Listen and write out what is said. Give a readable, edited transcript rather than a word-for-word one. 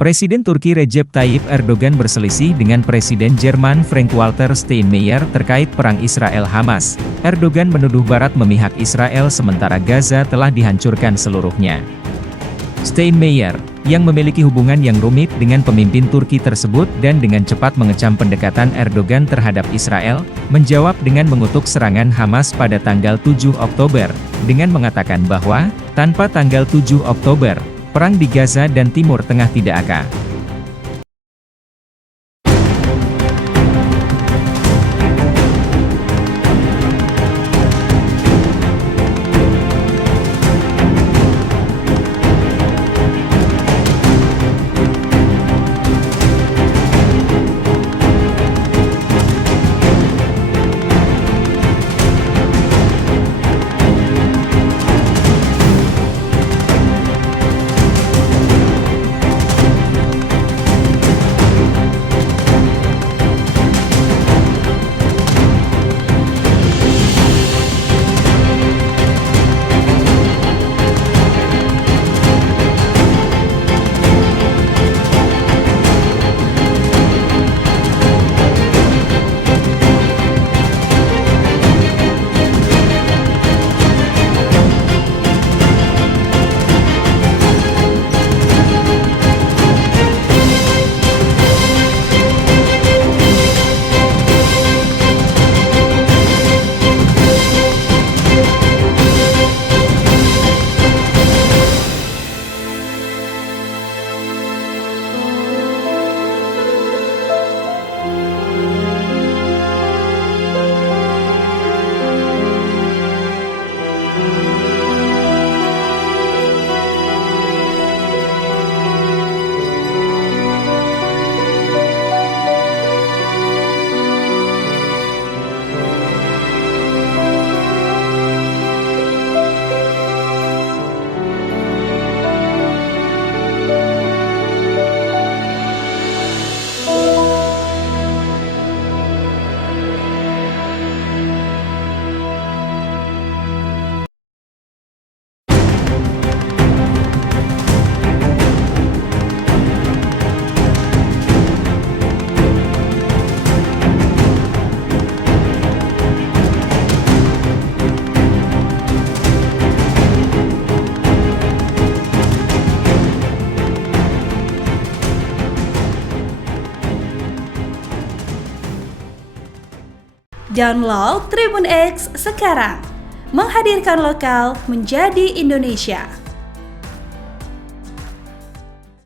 Presiden Turki Recep Tayyip Erdogan berselisih dengan Presiden Jerman Frank-Walter Steinmeier terkait perang Israel-Hamas. Erdogan menuduh Barat memihak Israel sementara Gaza telah dihancurkan seluruhnya. Steinmeier, yang memiliki hubungan yang rumit dengan pemimpin Turki tersebut dan dengan cepat mengecam pendekatan Erdogan terhadap Israel, menjawab dengan mengutuk serangan Hamas pada tanggal 7 Oktober, dengan mengatakan bahwa, tanpa tanggal 7 Oktober, perang di Gaza dan Timur Tengah tidak akan Download Tribun X sekarang, menghadirkan lokal menjadi Indonesia.